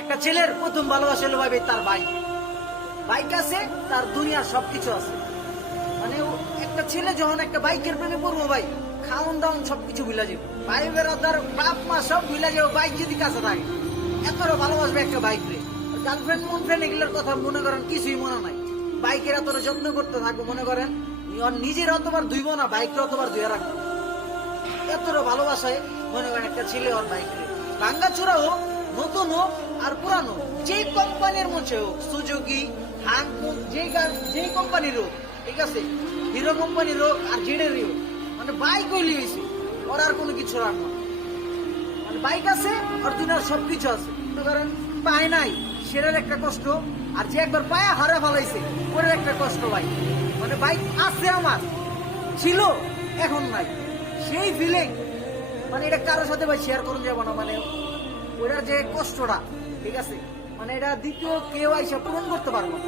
একটা ছেলের প্রথম ভালোবাসা হলো ভাই তার বাইক। বাইক আছে, তার দুনিয়ার সবকিছু আছে। মানে একটা ছেলে যখন একটা বাইকের প্রেমে পড়বো ভাই, খাওন দাওন সবকিছু ভুলা যাবে, ভাই বেড়াদার বাপ মা সব ভুলা যাবে, বাইক যদি কাছে থাকে। এতটা ভালোবাসবে একটা বাইক রে। গার্লফ্রেন্ড মন ফ্রেন্ড এগুলোর কথা মনে করেন কিছুই মনে নাই। বাইকের এতটা যত্ন করতে থাকবো, মনে করেন নিজের অতবার ধুইব না, বাইকটা অতবার ধুয়ে রাখবো। এতটা ভালোবাসায় মনে করেন একটা ছেলে ওর বাইক রে। ভাঙ্গা চূড়া হোক, নতুন হোক আর পুরানো, যে কোম্পানির মধ্যে হোক, সুজুকি, হ্যাংকুক, যে কোম্পানির হোক, ঠিক আছে, হিরো কোম্পানির হোক আর জেডেরই হোক, মানে বাইক হইলি হয়েছে ওর, আর কোনো কিছু রাখবো। মানে বাইক আছে আর দুনিয়ার সবকিছু আছে। মনে করেন পায় নাই, সেটার একটা কষ্ট, আর যে একবার পায়া হারা ফেলাইছে ওটার একটা কষ্ট ভাই। মানে বাইক আছে আমার, ছিল, এখন নাই, সেই ফিলিং মানে এটা কারোর সাথে ভাই শেয়ার করুন যাবো না। মানে ওটার যে কষ্টটা, ঠিক আছে, মানে এটা দ্বিতীয় কেউ আইসা পূরণ করতে পারবো না।